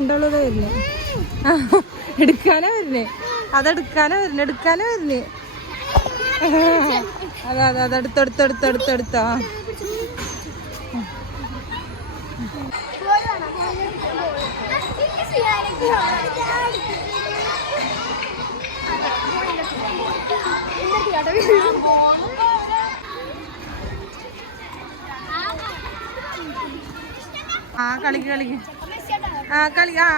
ഉണ്ടുള്ളത് വരുന്നേ. എടുക്കാനാ വരുന്നേ. അതെടുക്കാനാ വരുന്നേ എടുക്കാനാ വരുന്നേ. അതെ അതെ അതെ ആ കളിക്ക് കളിക്ക്. ആ കളിയാ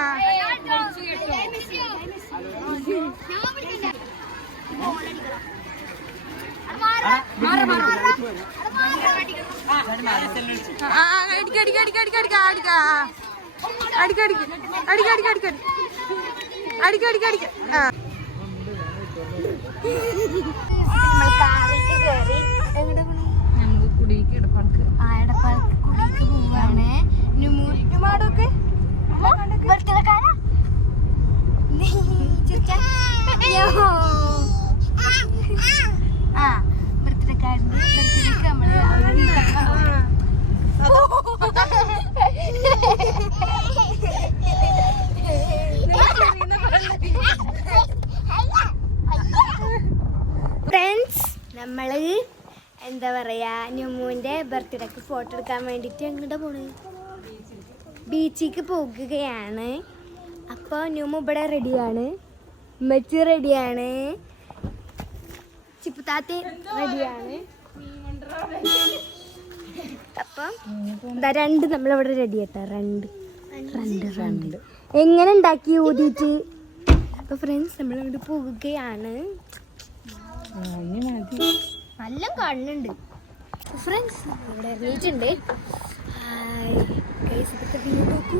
ആ ഇടപ്പാൾക്ക് കുടിക്ക് പോവാണ് മൂട്ടുമാടൊക്കെ എന്താ പറയാ ന്യൂമൂന്റെ ബർത്ത്ഡേക്ക് ഫോട്ടോ എടുക്കാൻ വേണ്ടിയിട്ട് എങ്ങോട്ടാണ് പോണത് ബീച്ചിക്ക് പോകുകയാണ്. അപ്പോൾ ന്യൂമ ഇവിടെ റെഡിയാണ് ഉമ്മച്ചി റെഡിയാണ് ചിപ്പുത്താത്തി റെഡിയാണ് അപ്പം എന്താ രണ്ട് നമ്മളിവിടെ റെഡി ആട്ടോ. രണ്ട്. രണ്ട് രണ്ട്. എങ്ങനെ ഉണ്ടാക്കി ഊതിയിട്ട്? അപ്പൊ ഫ്രണ്ട്സ് നമ്മളിവിടെ പോകുകയാണ് നല്ല കണ്ണുണ്ട്. ഫ്രണ്ട്സ് ഇവിടെ ഇറങ്ങിയിട്ടുണ്ട് ഹായ് ഗൈസ് ഇതൊക്കെ വ്യൂ നോക്കൂ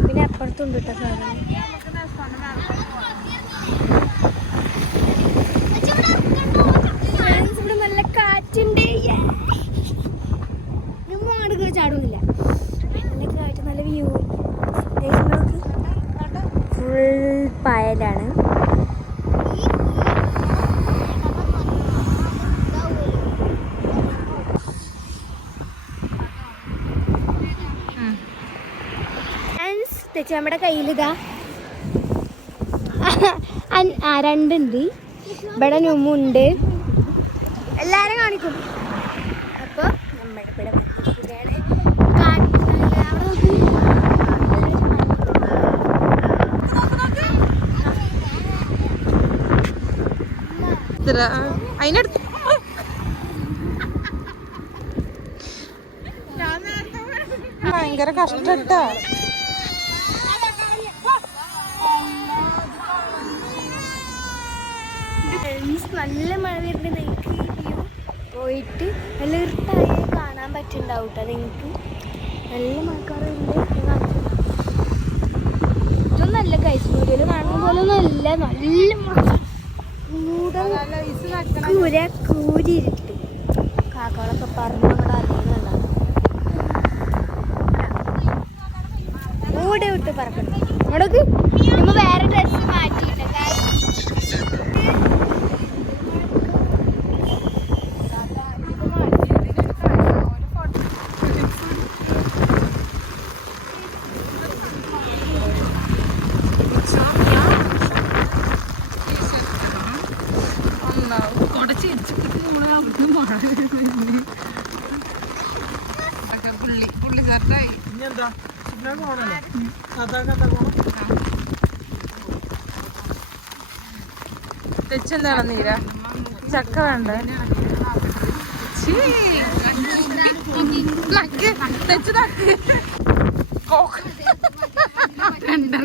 പിന്നെ അപ്പുറത്തുണ്ട് കേട്ടോ സാധനം ഇവിടെ നല്ല കാറ്റുണ്ട് ചാടുന്നില്ല നല്ല നല്ല ഫുൾ പായലാണ് വെച്ച് നമ്മുടെ കയ്യിലിതാ ആ രണ്ടുണ്ട്. ഇവിടെ നൊമ്മുണ്ട് എല്ലാരും കാണിക്കും. അപ്പോൾ ഭയങ്കര കഷ്ടട്ടോ. നല്ല മഴ വരുന്നുണ്ട് നിങ്ങൾക്ക് ഈ പോയിട്ട് നല്ല ഇരുട്ടായി കാണാൻ പറ്റുന്നുണ്ടാവും കേട്ടോ നിങ്ങൾക്ക് നല്ല മഴക്കാറുണ്ട്. ഇതൊന്നും നല്ല കൈസ് വീഡിയോയിൽ കാണുന്ന പോലെ നല്ല നല്ല മഴ കൂര കൂരിരുട്ട്. കാക്കകളൊക്കെ പറഞ്ഞു അറിയുന്നുണ്ടാവും കൂടെ വിട്ട് പറക്കണം ഇങ്ങോട്ടേക്ക് നമ്മ വേറെ ഡ്രസ്സ് അവിടെ ചിരിച്ചിട്ട് നമ്മൾ അവിടുന്ന് പുള്ളി പുള്ളി സെറ്റായി തെച്ചെന്താണ് നീര ചക്ക വേണ്ടേ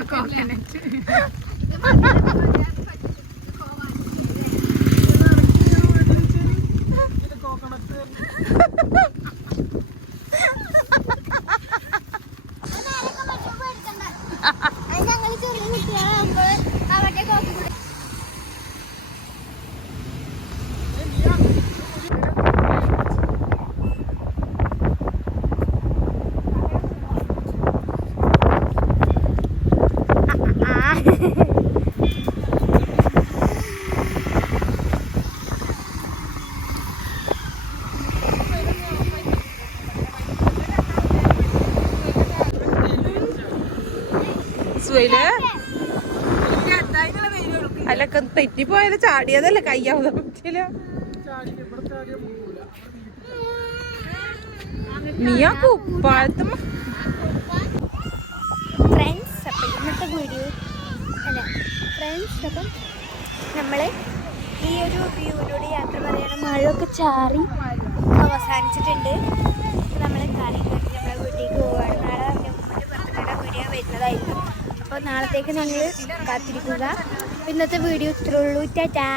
കോക്കനറ്റ് സുഖയിൽ അല്ലൊക്കെ തെറ്റിപ്പോയത് ചാടിയതല്ല കയ്യാവുന്ന പറ്റിയില്ല മിയ കുപ്പാഴത്തും ഫ്രണ്ട്സ് അപ്പൊ ഇന്നത്തെ വീഡിയോ ഫ്രണ്ട്സ് അപ്പം നമ്മൾ ഈ ഒരു വ്യൂവിലൂടെ യാത്ര പറയണം മഴയൊക്കെ ചാറി അവസാനിച്ചിട്ടുണ്ട്. നമ്മൾ കാര്യം കഴിഞ്ഞ് നമ്മളെ വീട്ടിലേക്ക് പോവാണ് നാളെ നമ്മുടെ പുറത്തുകൂടെ വീഡിയോ വരുന്നതായിരിക്കും. അപ്പോൾ നാളത്തേക്ക് ഞങ്ങൾ കാത്തിരിക്കുക. ഇന്നത്തെ വീഡിയോ ഇത്രയുള്ളൂ ടാറ്റാ.